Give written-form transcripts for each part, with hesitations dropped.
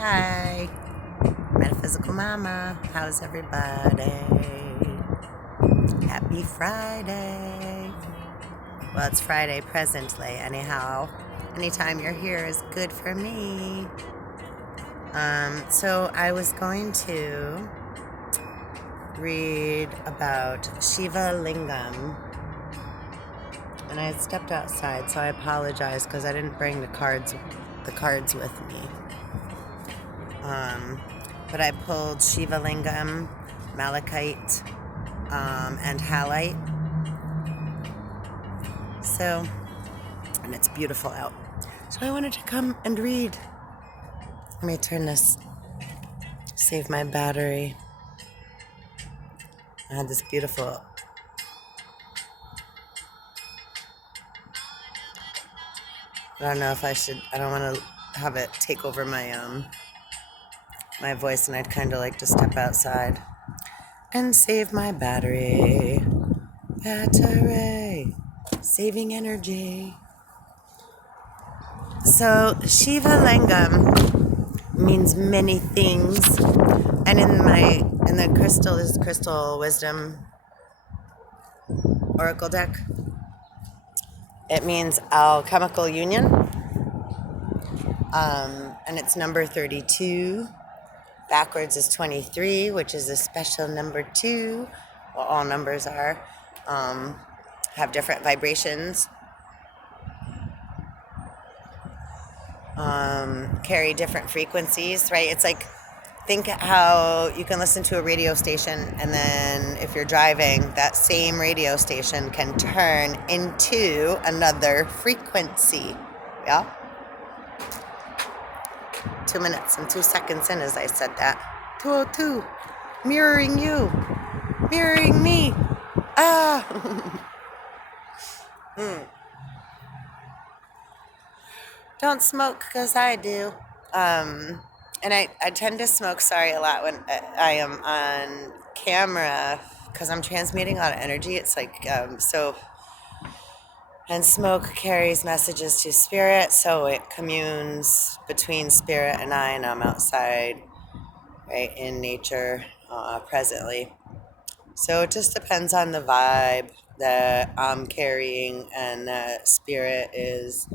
Hi, Metaphysical Mama. How's everybody? Happy Friday. Well, it's Friday presently, anyhow. Anytime you're here is good for me. So I was going to read about Shiva Lingam. And I stepped outside, so I apologize because I didn't bring the cards with me. But I pulled Shiva Lingam, Malachite, and Halite. So, and it's beautiful out. So I wanted to come and read. Let me turn this, save my battery. I had this beautiful, I don't know if I should, I don't want to have it take over my my voice, and I'd kind of like to step outside and save my battery. Battery. Saving energy. So Shiva Lingam means many things, and in the crystal is Crystal Wisdom Oracle deck. It means alchemical union, and it's number 32. Backwards is 23, which is a special number 2. Well, all numbers are have different vibrations, carry different frequencies, right? It's like, think how you can listen to a radio station, and then if you're driving, that same radio station can turn into another frequency. Yeah? 2 minutes and 2 seconds in as I said that. 2:02. Mirroring you. Mirroring me. Ah! Don't smoke because I do. And I tend to smoke, a lot when I am on camera because I'm transmitting a lot of energy. It's like, and smoke carries messages to spirit, so it communes between spirit and I, and I'm outside, right, in nature presently. So it just depends on the vibe that I'm carrying, and spirit is,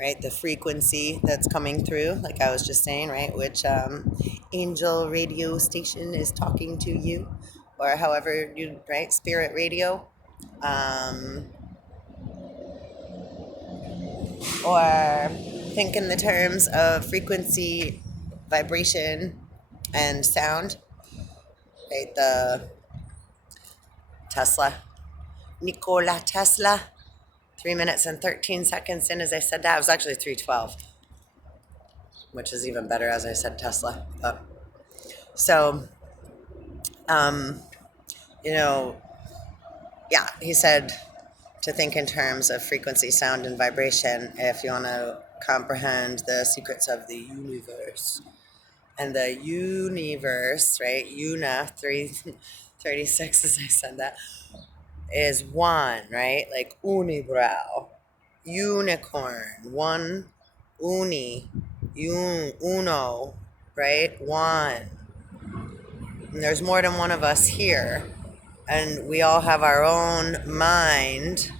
right, the frequency that's coming through, like I was just saying, right, which angel radio station is talking to you, or however you, right, spirit radio, or think in the terms of frequency, vibration, and sound, right, the Nikola Tesla, 3 minutes and 13 seconds in as I said that. It was actually 3:12, which is even better as I said Tesla. But, so, yeah, he said to think in terms of frequency, sound, and vibration if you want to comprehend the secrets of the universe. And the universe, right, 336 as I said that, is one, right, like unibrow, unicorn, one, uno, right, one. And there's more than one of us here, and we all have our own mind,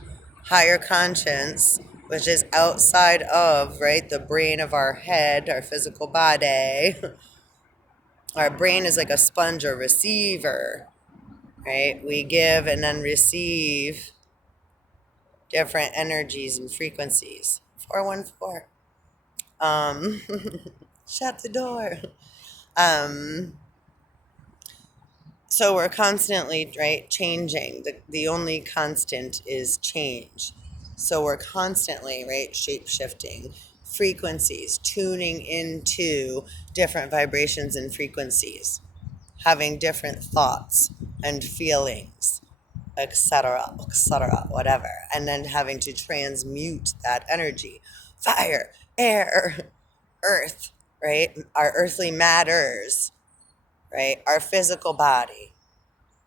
higher conscience, which is outside of, right, the brain of our head, our physical body. Our brain is like a sponge or receiver, right? We give and then receive different energies and frequencies. 414. Shut the door. So we're constantly, right, changing. The only constant is change. So we're constantly, right, shape-shifting frequencies, tuning into different vibrations and frequencies, having different thoughts and feelings, etc., whatever, and then having to transmute that energy. Fire, air, earth, right? Our earthly matters, right? Our physical body,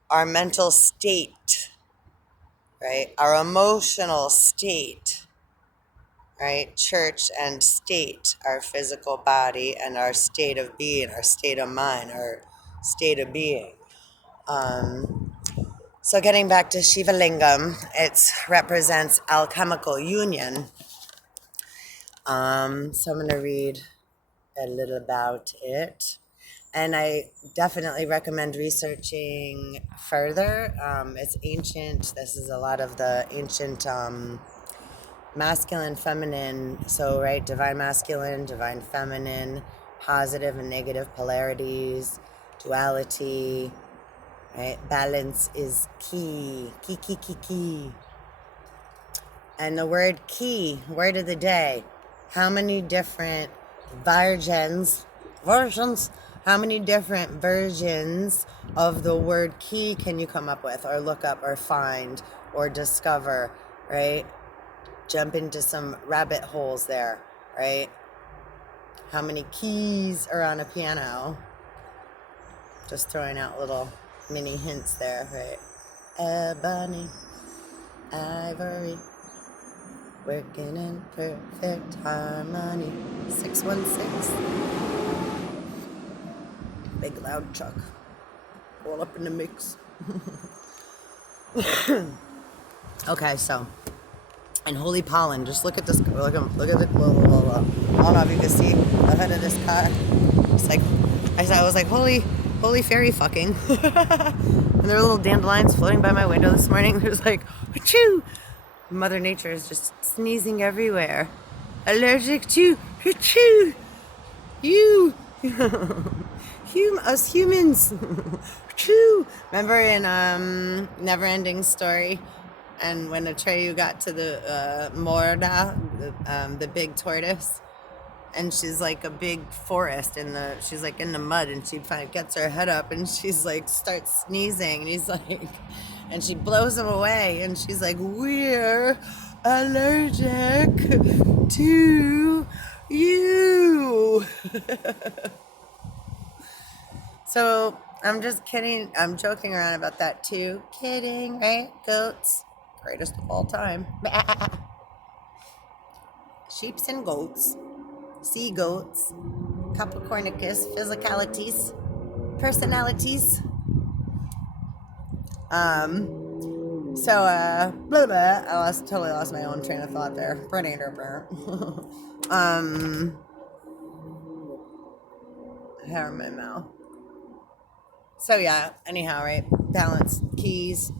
our mental state, right? Our emotional state, right? Church and state, our physical body and our state of being, our state of mind, our state of being. So getting back to Shiva Lingam, it represents alchemical union. So I'm going to read a little about it. And I definitely recommend researching further. It's ancient. This is a lot of the ancient masculine, feminine. So, right, divine masculine, divine feminine, positive and negative polarities, duality, right? Balance is key. Key, key, key, key. And the word key, word of the day. How many different versions, how many different versions of the word key can you come up with or look up or find or discover, right? Jump into some rabbit holes there, right? How many keys are on a piano? Just throwing out little mini hints there, right? Ebony, ivory, working in perfect harmony. 616. Big loud truck. All up in the mix. Okay, so. And holy pollen. Just look at this. Look at the. I don't know if you can see the head of this car. It's like, I was like, holy fairy fucking. And there were little dandelions floating by my window this morning. There's like, achoo! Mother Nature is just sneezing everywhere. Allergic to achoo! You! Us humans! Achoo! Remember in Never-Ending Story? And when Atreyu got to the Morda, the big tortoise, and she's like a big forest she's like in the mud, and she finally gets her head up, and she's like starts sneezing, and he's like, and she blows him away, and she's like, we're allergic to you. So I'm just kidding. I'm joking around about that too. Kidding, right? Goats. Greatest of all time. Sheeps and goats. Sea goats. Capricornicus. Physicalities. Personalities. I totally lost my own train of thought there. Hair in my mouth. So yeah, anyhow, right? Balance, keys,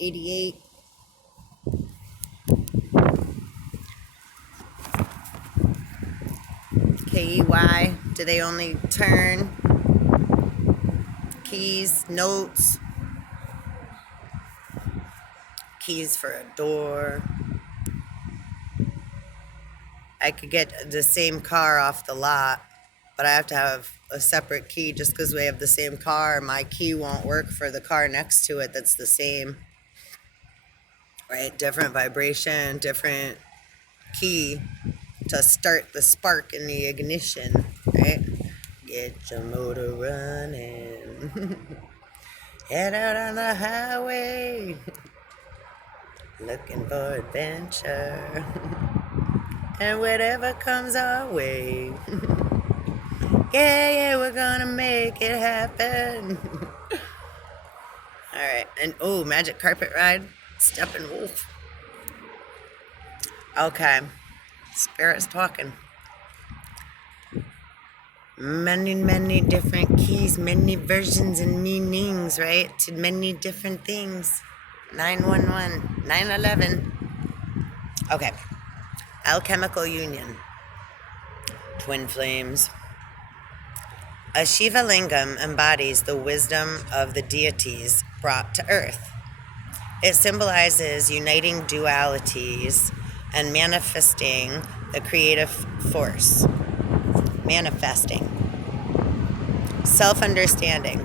88. KEY, do they only turn? Keys, notes, keys for a door. I could get the same car off the lot, but I have to have a separate key. Just because we have the same car, my key won't work for the car next to it that's the same. Right? Different vibration, different key to start the spark in the ignition. Right? Get your motor running. Head out on the highway. Looking for adventure. And whatever comes our way. Yeah, we're gonna make it happen. Alright, and magic carpet ride. Steppenwolf. Okay. Spirit's talking. Many different keys, many versions and meanings, right? To many different things. 911, 911. Okay. Alchemical union. Twin flames. A Shiva Lingam embodies the wisdom of the deities brought to earth. It symbolizes uniting dualities and manifesting the creative force. Manifesting. Self-understanding.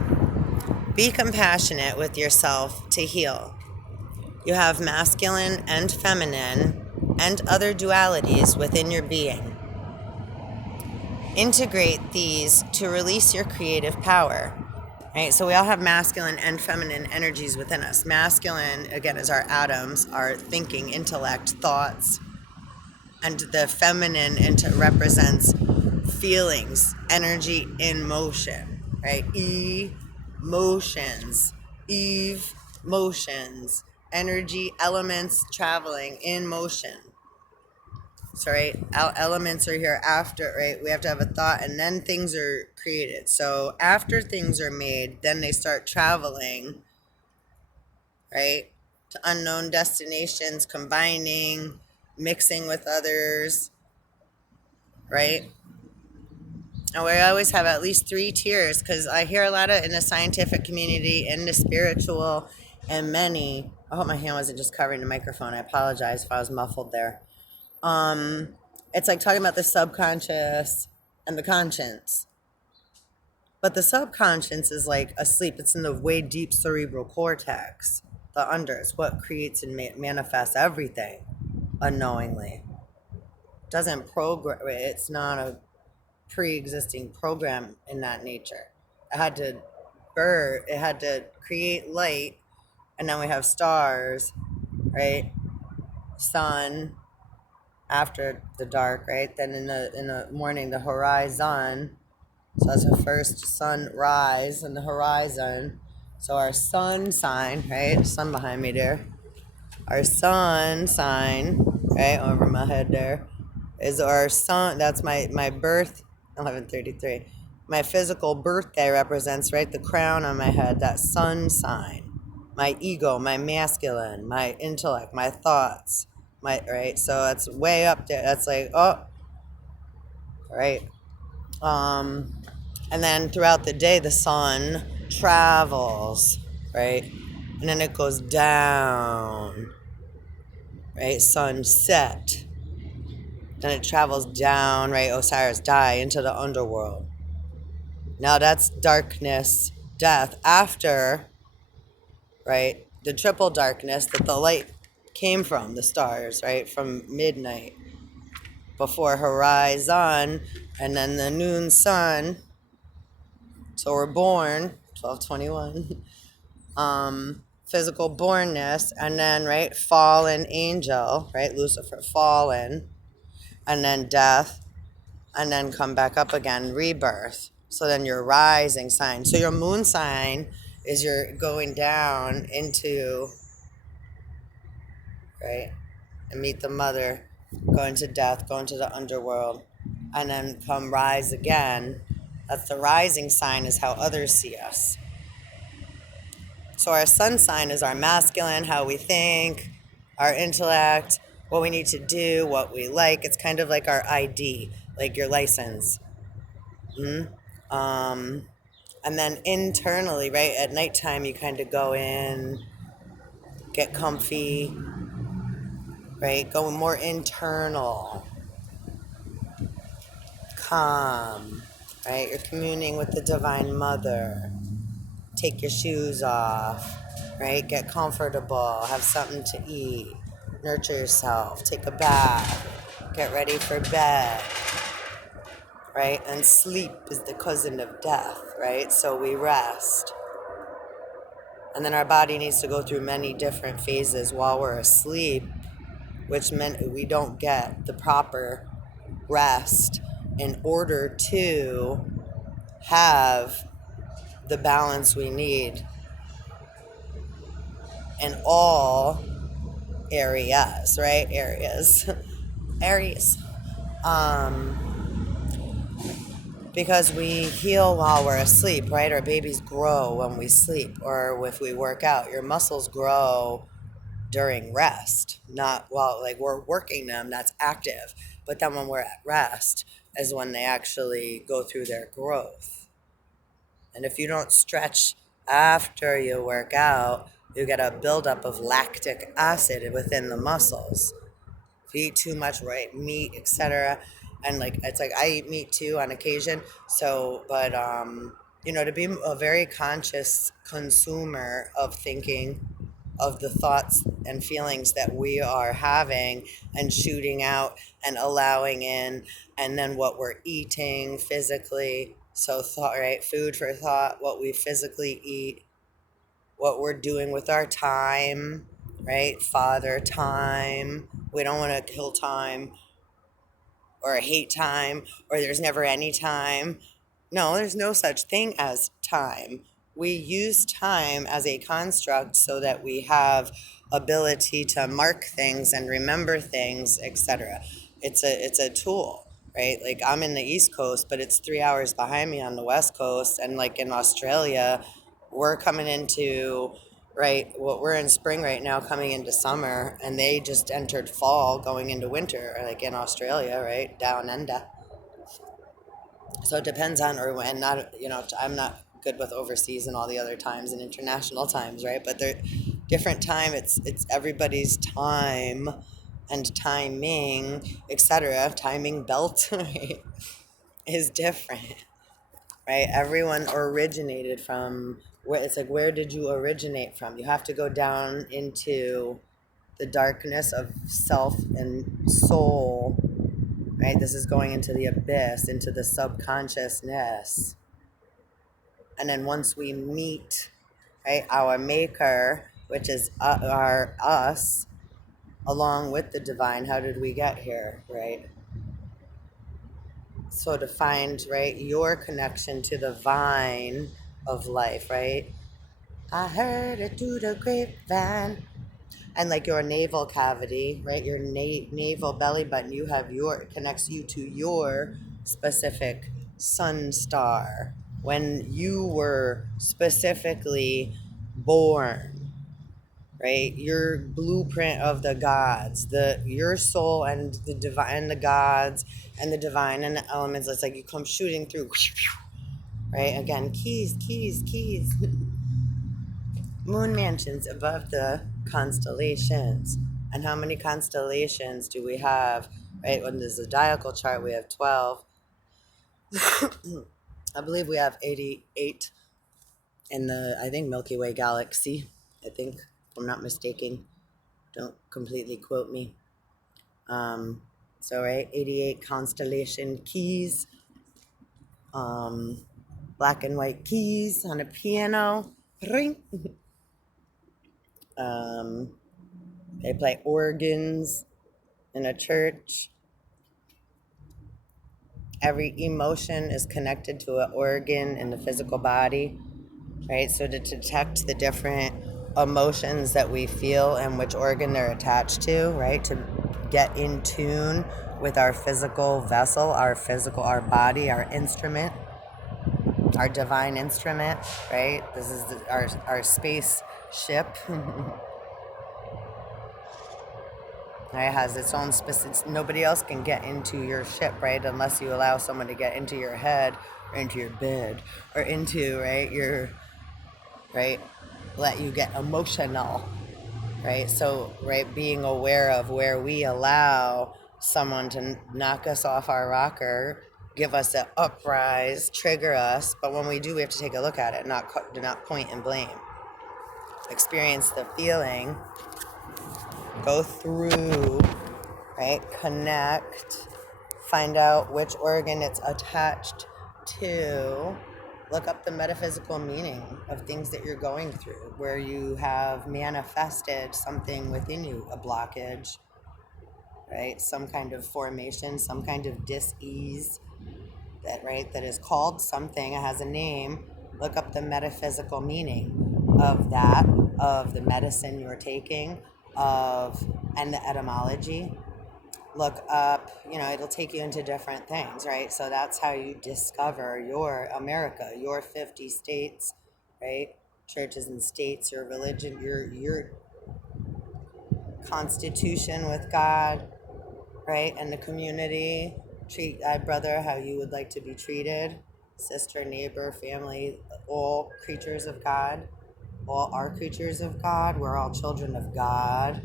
Be compassionate with yourself to heal. You have masculine and feminine and other dualities within your being. Integrate these to release your creative power. Right? So we all have masculine and feminine energies within us. Masculine, again, is our atoms, our thinking, intellect, thoughts. And the feminine represents feelings, energy in motion, right? Motions, Eve motions, energy, elements traveling in motion. So, right, elements are here after, right? We have to have a thought and then things are created. So, after things are made, then they start traveling, right, to unknown destinations, combining, mixing with others, right? And we always have at least 3 tiers because I hear a lot of in the scientific community, in the spiritual, and many. I hope my hand wasn't just covering the microphone. I apologize if I was muffled there. Um, it's like talking about the subconscious and the conscience. But the subconscious is like asleep. It's in the way deep cerebral cortex, the under. It's what creates and manifests everything unknowingly. It doesn't program. It's not a pre-existing program in that nature. It had to birth. It had to create light, and then we have stars, right? Sun after the dark, right? Then in the morning, the horizon. So that's the first sunrise and the horizon. So our sun sign, right? Sun behind me there. Our sun sign, right over my head there, is our sun. That's my birth, 11:33. My physical birthday represents, right, the crown on my head, that sun sign. My ego, my masculine, my intellect, my thoughts, my, right. So that's way up there. That's like, oh, right. And then throughout the day, the sun travels, right? And then it goes down, right? Sunset. Then it travels down, right? Osiris die into the underworld. Now that's darkness, death. After, right? The triple darkness that the light came from, the stars, right? From midnight. Before horizon, and then the noon sun. So we're born, 1221. Physical bornness, and then, right, fallen angel, right? Lucifer, fallen, and then death, and then come back up again, rebirth. So then your rising sign. So your moon sign is you're going down into, right, and meet the mother, going to death, going to the underworld, and then come rise again. That's the rising sign, is how others see us. So our sun sign is our masculine, how we think, our intellect, what we need to do, what we like. It's kind of like our ID, like your license. And then internally, right, at nighttime, you kind of go in, get comfy, right, go more internal, calm, right? You're communing with the Divine Mother. Take your shoes off, right? Get comfortable, have something to eat, nurture yourself, take a bath, get ready for bed, right? And sleep is the cousin of death, right? So we rest. And then our body needs to go through many different phases while we're asleep, which meant we don't get the proper rest in order to have the balance we need in all areas, right? Areas. Because we heal while we're asleep, right? Our babies grow when we sleep, or if we work out. Your muscles grow during rest, not while, like, we're working them, that's active. But then when we're at rest is when they actually go through their growth. And if you don't stretch after you work out, you get a buildup of lactic acid within the muscles. If you eat too much, right, meat, etc., and like, it's like I eat meat too on occasion. So, but to be a very conscious consumer of thinking, of the thoughts and feelings that we are having and shooting out and allowing in, and then what we're eating physically, So thought, right? Food for thought, what we physically eat, what we're doing with our time, right? Father time. We don't want to kill time or hate time or there's never any time. No, there's no such thing as time. We use time as a construct so that we have ability to mark things and remember things, etc. It's a tool, right? Like I'm in the East Coast, but it's 3 hours behind me on the West Coast, and like in Australia, we're coming into right what we're in spring right now, coming into summer, and they just entered fall, going into winter, like in Australia, right down under. So it depends on, or when, not, I'm not good with overseas and all the other times and international times, right? But they're different time. It's everybody's time and timing, etc. Timing belt, right, is different, right? Everyone originated from where, it's like, where did you originate from? You have to go down into the darkness of self and soul, right? This is going into the abyss, into the subconsciousness. And then once we meet, right, our maker, which is our us, along with the divine, how did we get here, right? So to find, right, your connection to the vine of life, right? I heard it through the grapevine. And like your navel cavity, right? Your navel belly button, you have your, it connects you to your specific sun star when you were specifically born, right? Your blueprint of the gods, your soul and the divine, the gods and the divine and the elements. It's like you come shooting through, right? Again, keys, keys, keys. Moon mansions above the constellations. And how many constellations do we have? Right, on the zodiacal chart, we have 12. I believe we have 88 in the, I think, Milky Way galaxy. I think, if I'm not mistaken. Don't completely quote me. So, right, 88 constellation keys. Black and white keys on a piano. Ring. They play organs in a church. Every emotion is connected to an organ in the physical body, right? So to detect the different emotions that we feel and which organ they're attached to, right? To get in tune with our physical vessel, our body, our instrument, our divine instrument, right? This is our spaceship. It has its own specific, nobody else can get into your ship, right? Unless you allow someone to get into your head or into your bed or into, right, right, let you get emotional, right? So, right, being aware of where we allow someone to knock us off our rocker, give us an uprise, trigger us. But when we do, we have to take a look at it, do not point and blame. Experience the feeling, go through, right? Connect, find out which organ it's attached to. Look up the metaphysical meaning of things that you're going through, where you have manifested something within you, a blockage, right? Some kind of formation, some kind of dis-ease that, right, that is called something, it has a name. Look up the metaphysical meaning of that, of the medicine you're taking, and the etymology. Look up, it'll take you into different things, right? So that's how you discover your America, your 50 states, right? Churches and states, your religion, your constitution with God, right? And the community. Treat thy brother how you would like to be treated. Sister, neighbor, family, all creatures of God. All are creatures of God. We're all children of God.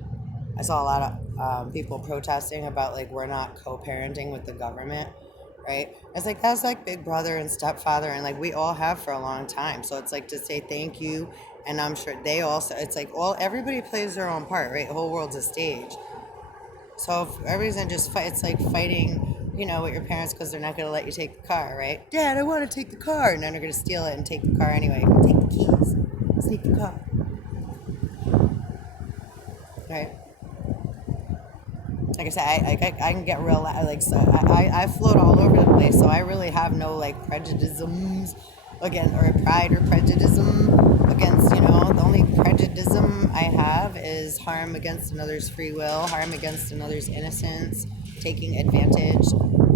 I saw a lot of people protesting about, like, we're not co-parenting with the government, right? It's like, that's like big brother and stepfather, and like we all have for a long time. So it's like to say thank you, and I'm sure they also, it's like everybody plays their own part, right? The whole world's a stage. So if everybody's just fight, it's like fighting with your parents because they're not going to let you take the car, right? Dad, I want to take the car. And then they're going to steal it and take the car anyway. Take the keys. Sneak the car. Right? Like I said, I can get real, like, so I float all over the place, so I really have no, like, prejudices against, or pride or prejudice against, the only prejudice I have is harm against another's free will, harm against another's innocence, taking advantage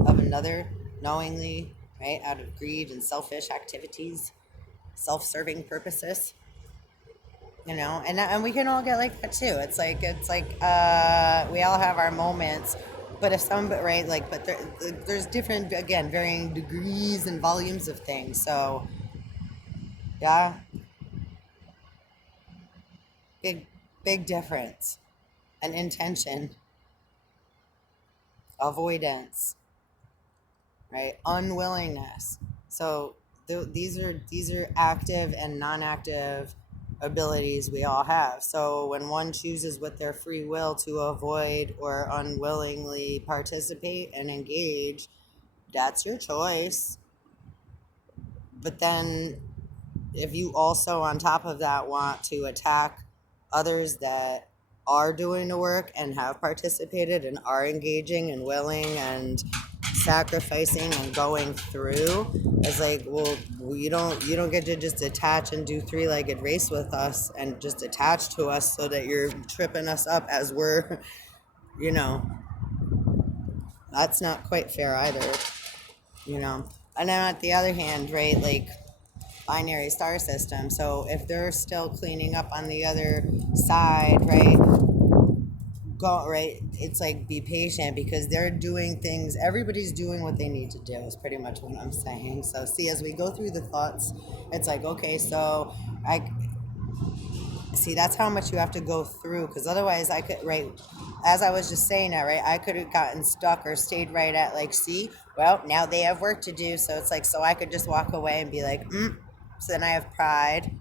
of another knowingly, right, out of greed and selfish activities, self-serving purposes. And we can all get like that too. It's like we all have our moments, but there's different, again, varying degrees and volumes of things. So yeah, big difference. An intention, avoidance, right? Unwillingness. So these are active and non-active abilities we all have. So when one chooses with their free will to avoid or unwillingly participate and engage, that's your choice. But then if you also on top of that want to attack others that are doing the work and have participated and are engaging and willing and sacrificing and going through, it's like, well, you don't get to just attach and do three-legged race with us and just attach to us so that you're tripping us up as we're that's not quite fair either. And then at the other hand, right, like binary star system, so if they're still cleaning up on the other side, right, go, right, it's like, be patient, because they're doing things, everybody's doing what they need to do is pretty much what I'm saying. So see, as we go through the thoughts, it's like, okay, so that's how much you have to go through, because otherwise I could, right, as I was just saying that, right, I could have gotten stuck or stayed right at, like, see, well, now they have work to do, so it's like, so I could just walk away and be like, so then I have pride,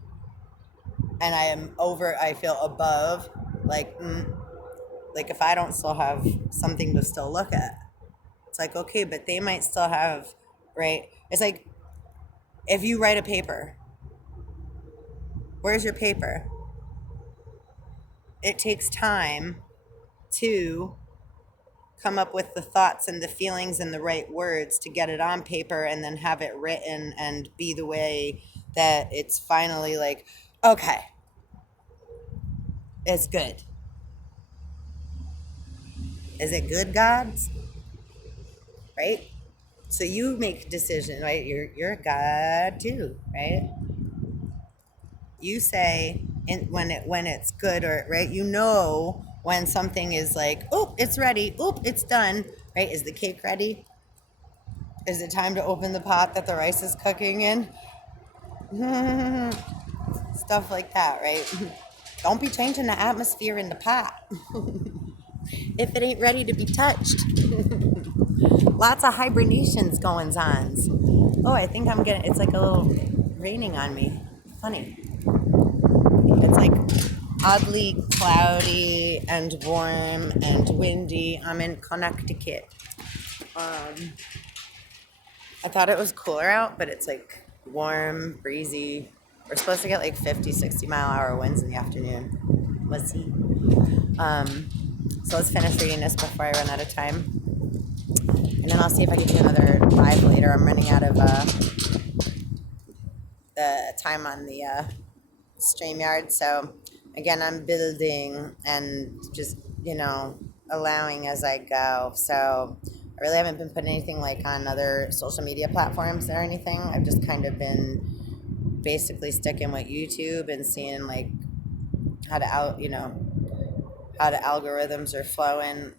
and I feel above, like if I don't still have something to still look at, it's like, okay, but they might still have, right? It's like, if you write a paper, where's your paper? It takes time to come up with the thoughts and the feelings and the right words to get it on paper and then have it written and be the way that it's finally like, okay, it's good. Is it good, gods? Right? So you make a decision, right? You're a god too, right? You say when it's good, or right, when something is like, oh, it's ready, oh, it's done, right? Is the cake ready? Is it time to open the pot that the rice is cooking in? Stuff like that, right? Don't be changing the atmosphere in the pot if it ain't ready to be touched. Lots of hibernations going on. Oh, I think it's like a little raining on me. Funny. It's like oddly cloudy and warm and windy. I'm in Connecticut. I thought it was cooler out, but it's like warm, breezy. We're supposed to get like 50, 60-mile-an-hour winds in the afternoon. Let's see. So let's finish reading this before I run out of time. And then I'll see if I can do another live later. I'm running out of the time on the StreamYard. So again, I'm building and just, allowing as I go. So I really haven't been putting anything like on other social media platforms or anything. I've just kind of been basically sticking with YouTube and seeing like how the algorithms are flowing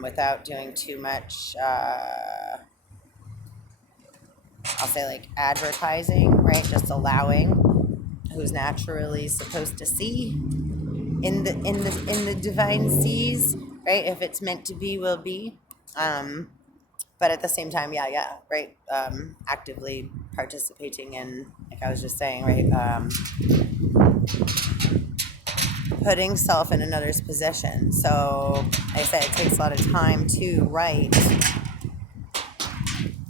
without doing too much, I'll say like advertising, right? Just allowing who's naturally supposed to see in the divine seas, right? If it's meant to be, will be. But at the same time, yeah, right? Actively participating in, like I was just saying, right? Putting self in another's position. So, like I said, it takes a lot of time to write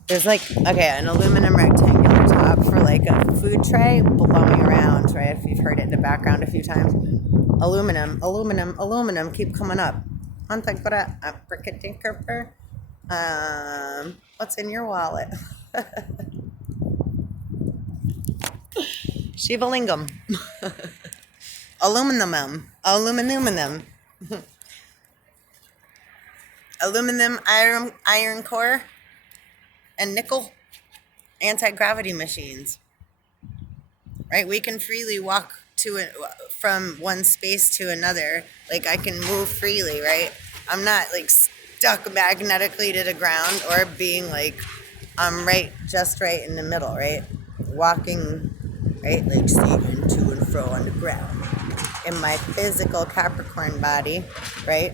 There's like, okay, an aluminum rectangular top for like a food tray blowing around, right? If you've heard it in the background a few times. Aluminum, aluminum, aluminum keep coming up. What's in your wallet? Shiva Lingam. Aluminum. Aluminum. Aluminum iron core and nickel anti-gravity machines. Right? We can freely walk from one space to another. Like I can move freely, right? I'm not like stuck magnetically to the ground or being like I'm just right in the middle, right? Walking, right? Like skating to and fro on the ground. In my physical Capricorn body, right?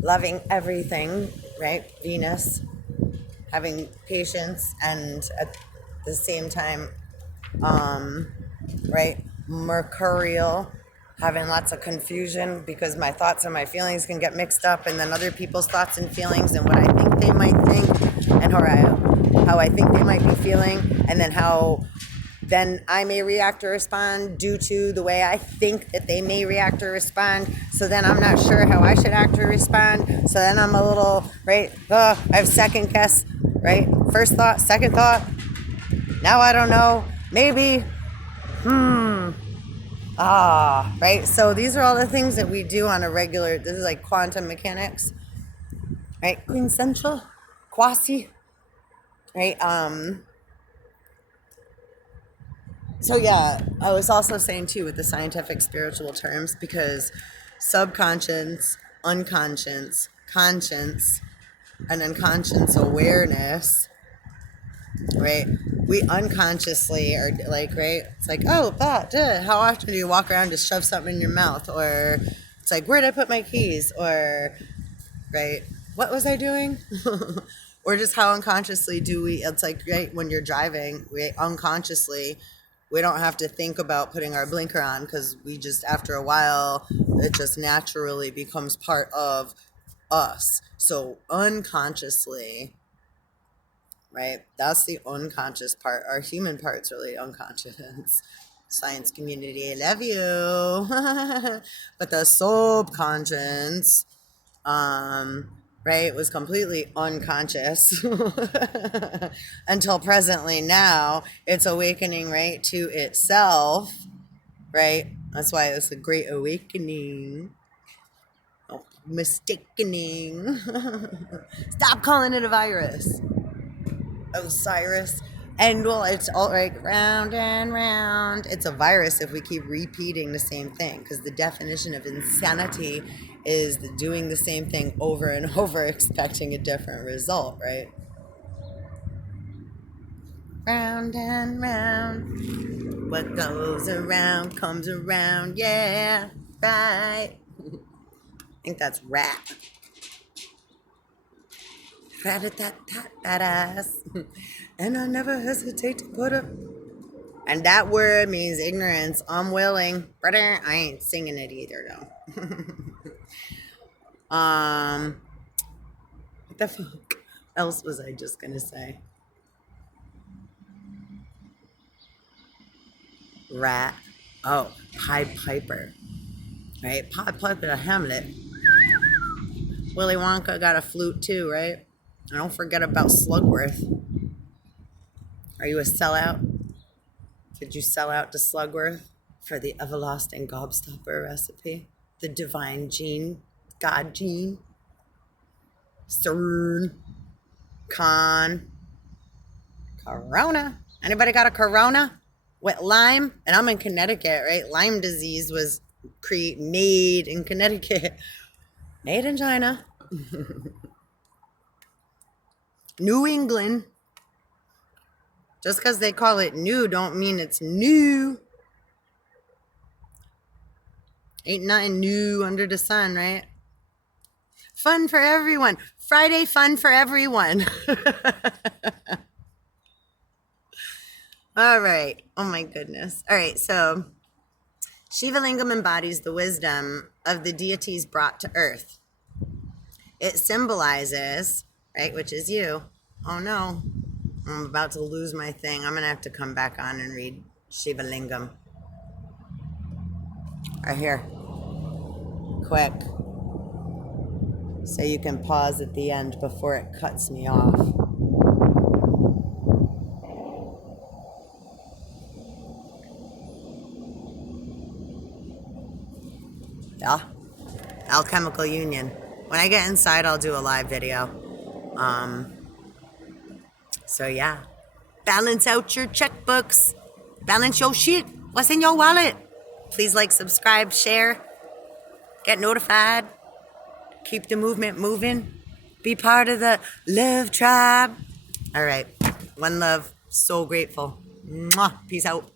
Loving everything, right? Venus, having patience, and at the same time, right? Mercurial, having lots of confusion because my thoughts and my feelings can get mixed up, and then other people's thoughts and feelings and what I think they might think, and how I think they might be feeling, and then how then I may react or respond due to the way I think that they may react or respond. So then I'm not sure how I should act or respond. So then I'm a little, right? I have second guess, right? First thought, second thought. Now I don't know. Maybe. Right? So these are all the things that we do on a regular, this is like quantum mechanics, right? Quintessential, quasi, right? So yeah, I was also saying too with the scientific spiritual terms, because subconscious, unconscious, conscience, and unconscious awareness, right? We unconsciously are like, right? It's like, oh, how often do you walk around to shove something in your mouth? Or it's like, where'd I put my keys? Or, right, what was I doing? Or just how unconsciously do we, it's like, right, when you're driving, we unconsciously, we don't have to think about putting our blinker on because we just, after a while, it just naturally becomes part of us. So unconsciously, right, that's the unconscious part. Our human part's really unconscious. Science community, I love you. But the subconscious, right, was completely unconscious until presently now it's awakening, right, to itself, right? That's why it's a great awakening. Oh, mistakening. Stop calling it a virus. Osiris. And well, it's all right, round and round. It's a virus if we keep repeating the same thing, because the definition of insanity is doing the same thing over and over, expecting a different result, right? Round and round. What goes around comes around, yeah, right. I think that's rap. Rat-a-tat-tat-tat-ass. And I never hesitate to put up. And that word means ignorance. Unwilling. Brother, I ain't singing it either, though. What the fuck else was I just gonna say? Rat. Oh, Pied Piper. Right? Pied Piper to Hamlet. Willy Wonka got a flute too, right? And don't forget about Slugworth. Are you a sellout? Did you sell out to Slugworth for the everlasting gobstopper recipe? The divine gene, God gene, CERN, Corona. Anybody got a Corona with Lyme? And I'm in Connecticut, right? Lyme disease was made in Connecticut, made in China, New England. Just because they call it new don't mean it's new. Ain't nothing new under the sun, right? Fun for everyone. Friday fun for everyone. All right. Oh my goodness. All right. So Shiva Lingam embodies the wisdom of the deities brought to earth. It symbolizes, right, which is you, Oh no, I'm about to lose my thing. I'm gonna have to come back on and read Shiva Lingam. Right here. Quick. So you can pause at the end before it cuts me off. Yeah. Alchemical union. When I get inside, I'll do a live video. So yeah. Balance out your checkbooks. Balance your shit. What's in your wallet? Please like, subscribe, share. Get notified. Keep the movement moving. Be part of the love tribe. All right. One love. So grateful. Mwah. Peace out.